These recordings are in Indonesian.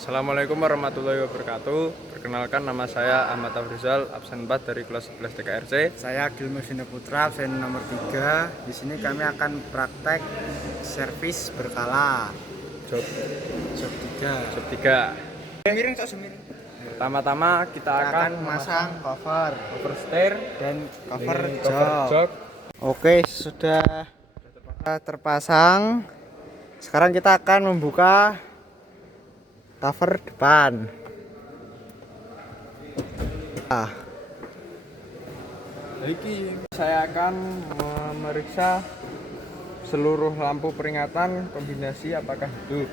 Assalamualaikum warahmatullahi wabarakatuh. Perkenalkan, nama saya Ahmad Afrizal, absen 4 dari kelas 11 TKRC. Saya Gilmo Vina Putra, absen nomor 3. Di sini kami akan praktek servis berkala. Job Job 3. Job 3. Semiring, semiring. Pertama-tama kita akan memasang cover steer dan cover jok. jok. Oke, sudah terpasang. Sekarang kita akan membuka cover depan. Saya akan memeriksa seluruh lampu peringatan kombinasi apakah hidup.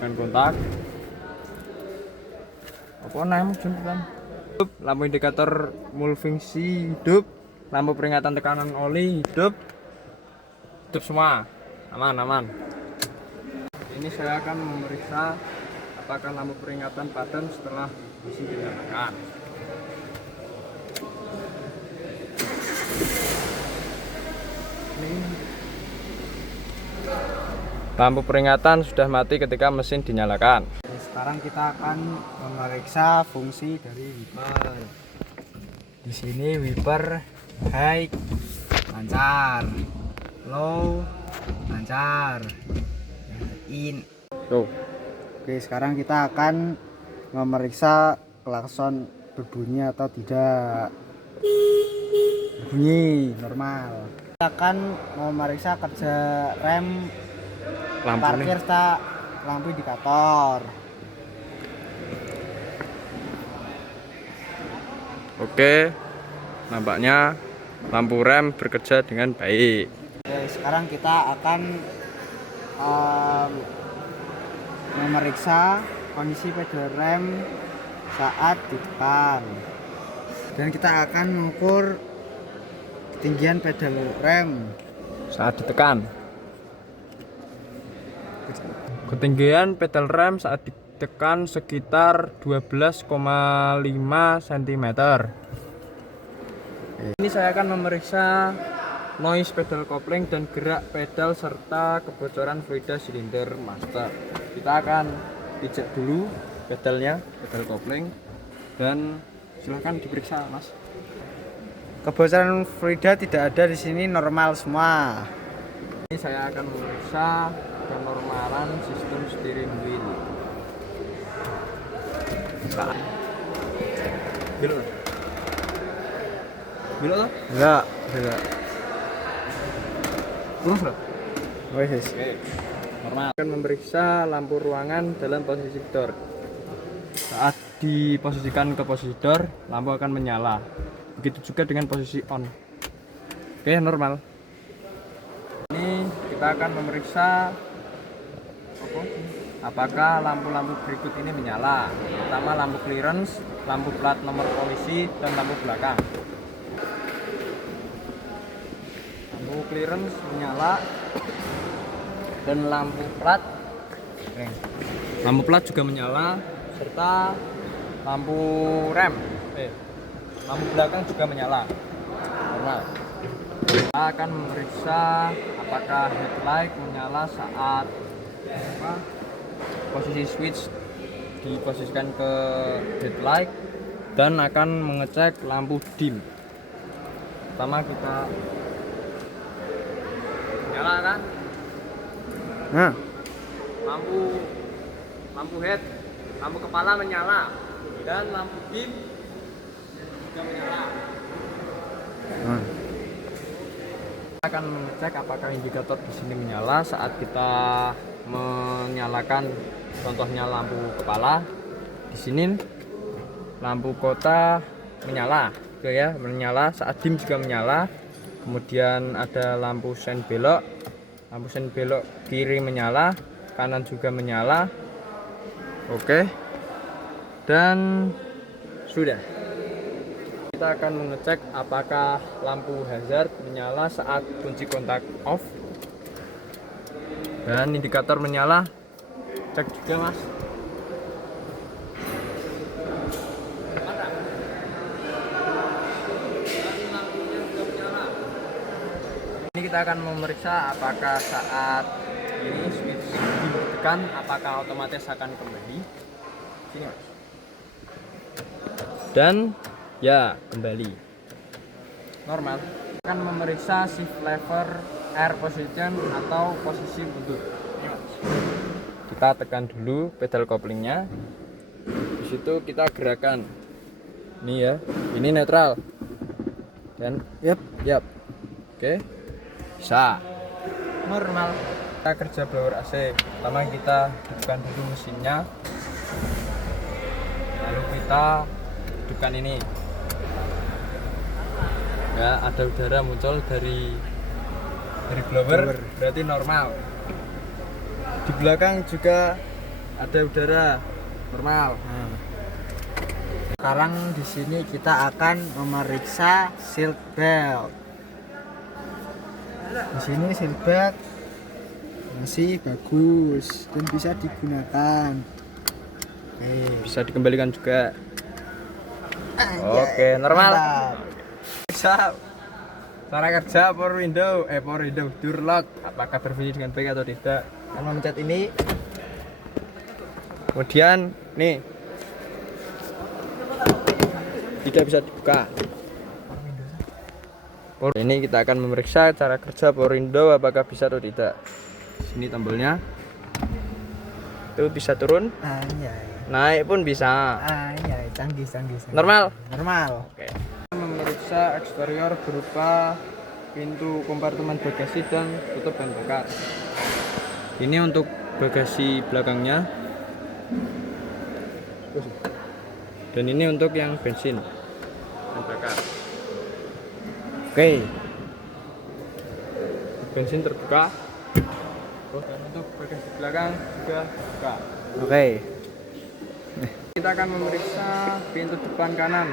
Dengan kontak. Apa namanya jemputan? Lampu indikator mulfungsi hidup, lampu peringatan tekanan oli hidup semua, aman. Ini saya akan memeriksa apakah lampu peringatan padam setelah mesin dinyalakan. Lampu peringatan sudah mati ketika mesin dinyalakan. Sekarang kita akan memeriksa fungsi dari wiper. Di sini wiper high lancar, low lancar, in. Oke, sekarang kita akan memeriksa klakson berbunyi atau tidak. Bunyi normal. Kita akan memeriksa kerja rem, parkir serta lampu indikator. Oke, nampaknya lampu rem bekerja dengan baik. Oke, sekarang kita akan memeriksa kondisi pedal rem saat ditekan, dan kita akan mengukur ketinggian pedal rem Saat ditekan, ketinggian pedal rem saat ditekan sekitar 12,5 cm. Ini saya akan memeriksa noise pedal kopling dan gerak pedal serta kebocoran fluida silinder master. Kita akan pijat dulu pedalnya, pedal kopling, dan silahkan diperiksa, Mas. Kebocoran fluida tidak ada di sini, normal semua. Ini saya akan memeriksa kenormalan sistem steering wheel. Belok. Enggak. Lurus, Bro. Wes. Oke. Normal. Akan memeriksa lampu ruangan dalam posisi door. Saat diposisikan ke posisi door, lampu akan menyala. Begitu juga dengan posisi on. Oke, normal. Ini kita akan memeriksa apakah lampu-lampu berikut ini menyala. Pertama, lampu clearance, lampu plat nomor polisi, dan lampu belakang. Lampu clearance menyala dan lampu plat juga menyala, serta lampu rem, lampu belakang juga menyala. Normal. Kita akan memeriksa apakah headlight menyala saat posisi switch diposisikan ke headlight, dan akan mengecek lampu dim. Pertama kita nyala kan? Nah, lampu head, lampu kepala menyala, dan lampu dim juga menyala. Kita akan mengecek apakah indikator di sini menyala saat kita menyalakan, contohnya lampu kepala. Di sini lampu kota menyala, menyala saat dim juga menyala. Kemudian ada lampu sen belok, kiri menyala, kanan juga menyala. Oke, dan sudah. Kita akan mengecek apakah lampu hazard menyala saat kunci kontak off, dan indikator menyala. Cek juga, Mas. Ini kita akan memeriksa apakah saat ini switch memastikan apakah otomatis akan kembali. Sini Mas. Dan ya kembali normal. Akan memeriksa shift lever air position atau posisi mundur. Ini Mas. Kita tekan dulu pedal koplingnya. Di situ kita gerakan. Ini ya, ini netral. Dan yap. Oke. Bisa. Normal. Kita kerja blower AC. Pertama kita hidupkan dulu mesinnya. Lalu kita hidupkan ini. Ya, ada udara muncul dari blower, berarti normal. Di belakang juga ada udara normal. Sekarang di sini kita akan memeriksa seat belt. Di sini seat belt masih bagus dan bisa digunakan. Bisa dikembalikan juga. Oke, normal. Bisa. Cara kerja power window door lock, apakah berbunyi dengan baik atau tidak? Akan memencet ini. Kemudian nih tidak bisa dibuka. Ini kita akan memeriksa cara kerja power window apakah bisa atau tidak. Sini tombolnya. Itu bisa turun. Naik pun bisa. Canggih. Normal. Oke. Memeriksa eksterior berupa pintu kompartemen bagasi dan tutup bahan bakar. Ini untuk bagasi belakangnya. Dan ini untuk yang bensin bahan bakar. Oke. Bensin terbuka. Dan untuk bagasi belakang juga terbuka. Oke. Kita akan memeriksa pintu depan kanan,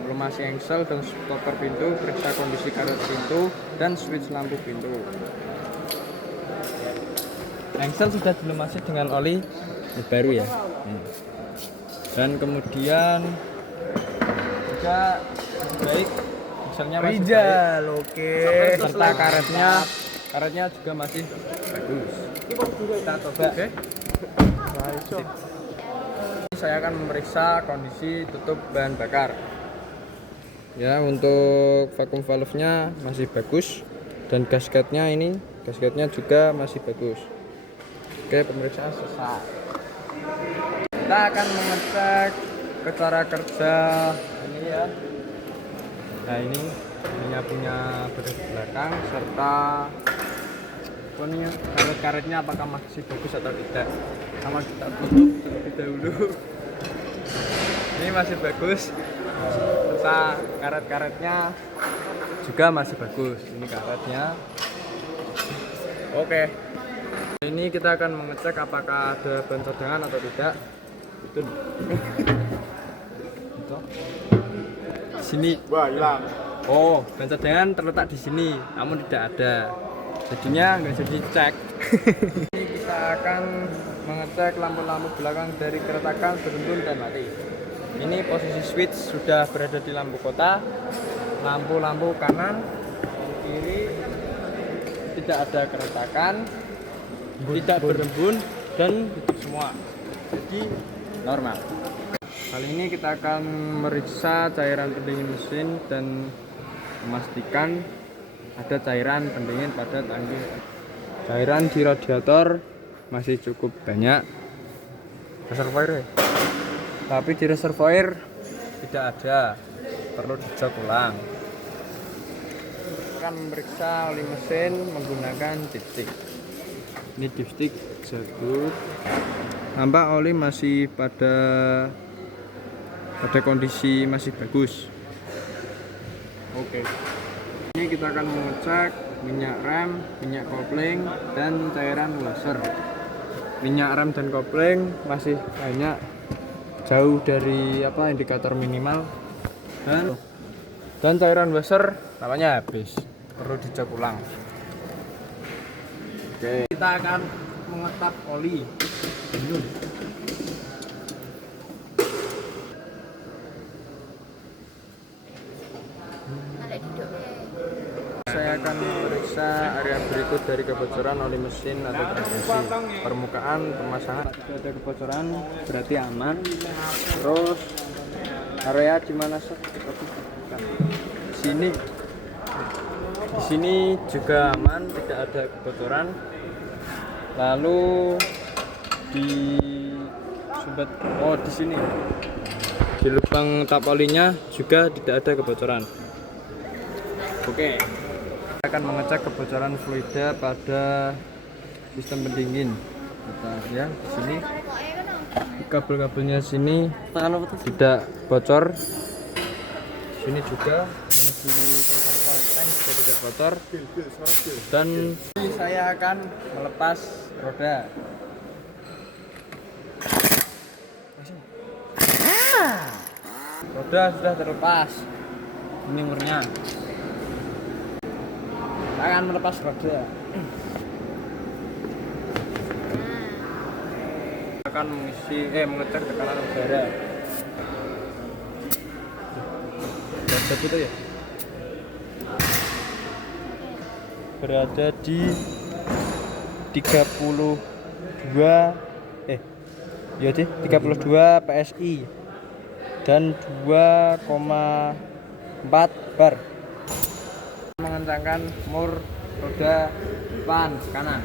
melumasi engsel dan stopper pintu, periksa kondisi karet pintu dan switch lampu pintu. Engsel sudah dilumasi dengan oli baru ya. Dan kemudian juga baik, engselnya masih baik. Oke. Serta karetnya juga masih bagus. Kita coba. Saya akan memeriksa kondisi tutup bahan bakar. Ya, untuk vakum valve-nya masih bagus dan gasketnya juga masih bagus. Oke, pemeriksaan selesai. Kita akan mengecek ke cara kerja ini ya. Nah, ini punya bagasi belakang serta karet-karetnya apakah masih bagus atau tidak. Sama kita tutup terlebih dahulu. Ini masih bagus. Serta karet-karetnya juga masih bagus. Ini karetnya. Oke. Ini kita akan mengecek apakah ada ban cadangan atau tidak. Itu. Sini. Wah, hilang. Oh, ban cadangan terletak di sini, namun tidak ada. Jadinya nggak jadi cek. Ini kita akan mengecek lampu-lampu belakang dari keretakan, beruntun dan mati. Ini posisi switch sudah berada di lampu kota. Lampu-lampu kanan, kiri tidak ada keretakan, tidak berembun dan hidup semua. Jadi normal. Kali ini kita akan meriksa cairan pendingin mesin dan memastikan ada cairan pendingin pada tangki. Cairan di radiator masih cukup banyak. Reservoir ya? Tapi di reservoir tidak ada, perlu dicek ulang. Akan memeriksa oli mesin menggunakan dipstick. Ini dipstick jagut. Nampak oli masih pada kondisi masih bagus. Oke. Ini kita akan mengecek minyak rem, minyak kopling, dan cairan washer. Minyak rem dan kopling masih banyak, jauh dari indikator minimal, dan cairan washer namanya habis, perlu dicek ulang. Oke, kita akan mengetap oli. Saya akan memeriksa area brake berikut dari kebocoran oli mesin atau transmisi. Permukaan pemasangan tidak ada kebocoran, berarti aman. Terus area di mana di sini juga aman, tidak ada kebocoran. Lalu di sumbat di sini di lubang tap olinya juga tidak ada kebocoran. Oke, kita akan mengecek kebocoran fluida pada sistem pendingin. Kita ya di sini kabel-kabelnya sini tidak bocor. Sini juga tank juga tidak bocor. Dan saya akan melepas roda. Roda sudah terlepas. Ini murnya. Saya akan melepas roda. Akan mengecek tekanan udara. Berapa itu ya? Berada di 32 PSI dan 2,4 bar. Mengencangkan mur roda depan kanan.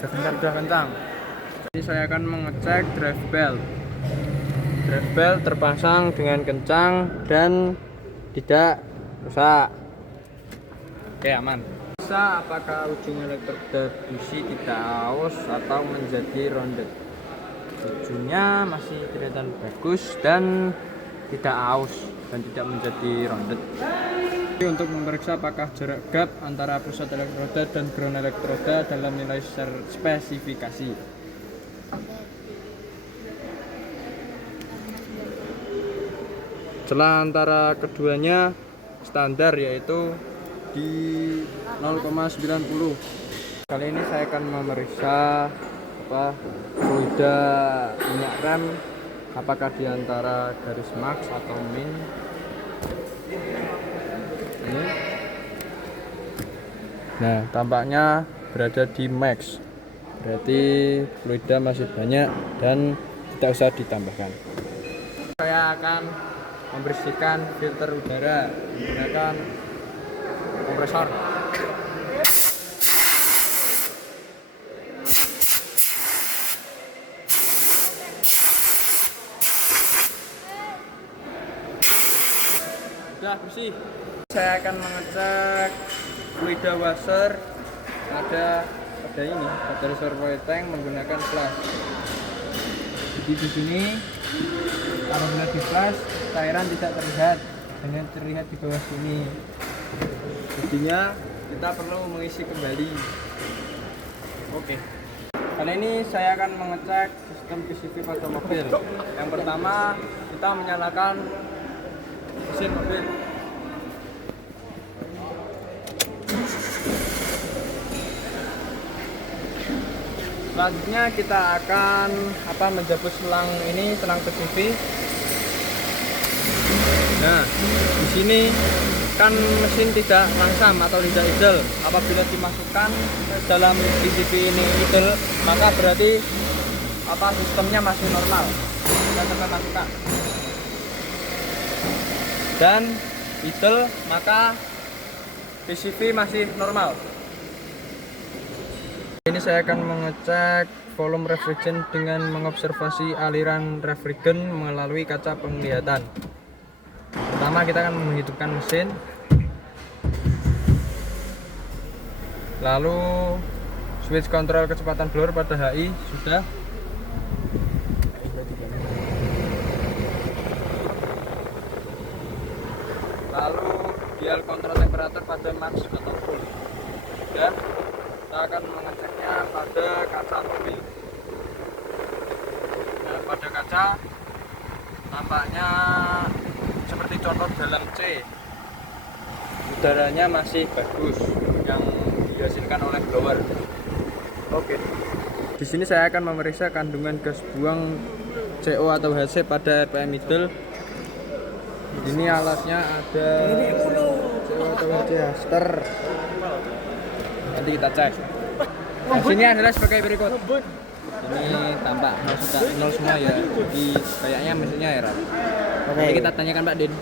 Sudah kencang. Jadi saya akan mengecek drive belt. Drive belt terpasang dengan kencang dan tidak rusak. Oke, aman. Bisa apakah ujung elektroda busi tidak aus atau menjadi rondet? Ujungnya masih kelihatan bagus dan tidak aus dan tidak menjadi rondet. Untuk memeriksa apakah jarak gap antara pusat elektroda dan ground elektroda dalam nilai spesifikasi. Celah antara keduanya standar, yaitu di 0,90. Kali ini saya akan memeriksa fluida minyak rem, apakah di antara garis max atau min. Ini. Nah, tampaknya berada di max. Berarti fluida masih banyak dan tidak usah ditambahkan. Saya akan membersihkan filter udara menggunakan kompresor. Sudah bersih. Saya akan mengecek fluida washer. Ada ini, ada reservoir tank menggunakan flash. Jadi di sini kalau di flash cairan tidak terlihat, hanya terlihat di bawah sini. Jadinya kita perlu mengisi kembali. Oke. Kali ini saya akan mengecek sistem PCV pada mobil. Yang pertama kita menyalakan mesin mobil. Selanjutnya kita akan menjabut selang ini, selang PCV. Nah, di sini kan mesin tidak langsam atau tidak idle. Apabila dimasukkan dalam PCV ini idle, maka berarti sistemnya masih normal. Kita coba masukkan. Dan idle, maka PCV masih normal. Ini saya akan mengecek volume refrigerant dengan mengobservasi aliran refrigerant melalui kaca penglihatan. Pertama kita akan menghidupkan mesin, lalu switch kontrol kecepatan blower pada HI sudah. Lalu dial kontrol temperatur pada max atau full sudah. Kita akan mengeceknya pada kaca mobil. Nah, pada kaca tampaknya seperti contoh dalam C, udaranya masih bagus yang dihasilkan oleh blower. Oke. Di sini saya akan memeriksa kandungan gas buang CO atau HC pada RPM idle. Ini alatnya ada CO Adjuster. Nanti kita cek. Hasilnya adalah sebagai berikut. Ini tampak nol semua ya. Jadi kayaknya mesinnya error. Oke. Nanti kita tanyakan Pak Din.